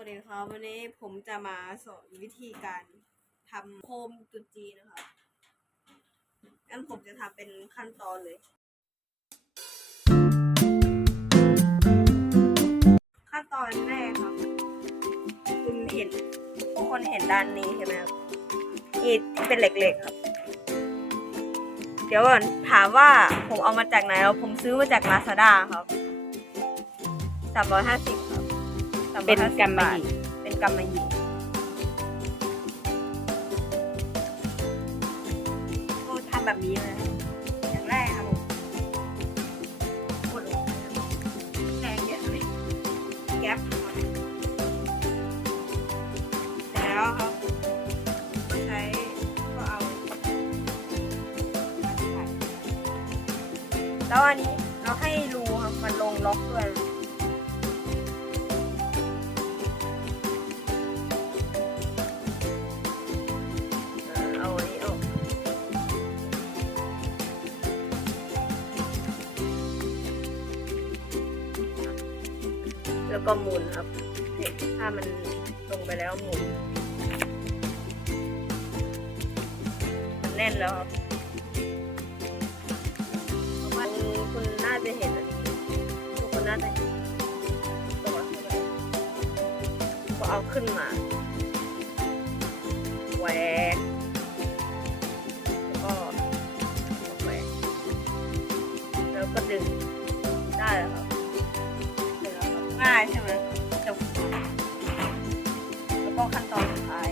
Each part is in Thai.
วัสดีครับวันนี้ผมจะมาสอนวิธีการทำโคมตุจีนะครับงั้นผมจะทำเป็นขั้นตอนเลย ขั้นตอนแรกครับ คุณเห็นทุกคนเห็นด้านนี้ใช่ไหมครับอีที่เป็นเหล็กๆครับ เดี๋ยวก่อนถามว่าผมเอามาจากไหนแล้วผมซื้อมาจากลาซาด้าครับสามร้อยห้าสิบ ครับ350เป็นกำมะบาท หยี่เป็นกำมะหยี่ก็ทำแบบนี้เลยอย่างแรกครับผมกดลงไปครับแรงเยอะเลยแก๊ปครับเสร็จแล้วครับก็ใช้ก็เอามาใส่แล้วอันนี้เราให้รูครับมันลงล็อกด้วย แล้วก็หมุนครับเนี่ยถ้ามันลงไปแล้วหมุนมันแน่นแล้วครับเพราะว่าคุณน่าจะเห็นทุกคนน่าจะเห็นตัวเข้าไปก็เอาขึ้นมาแหวกแล้วก็แหวกแล้วก็ดึงได้แล้วครับ ง่ายใช่ไหมแล้วก็ขั้นตอนสุดท้าย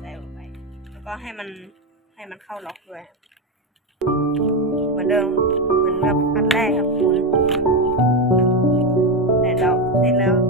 ใส่ลงไป แล้วก็ให้มันให้มันเข้าล็อกด้วย เหมือนเดิมเหมือนกับอันแรกครับคุณเสร็จแเสร็จแล้ว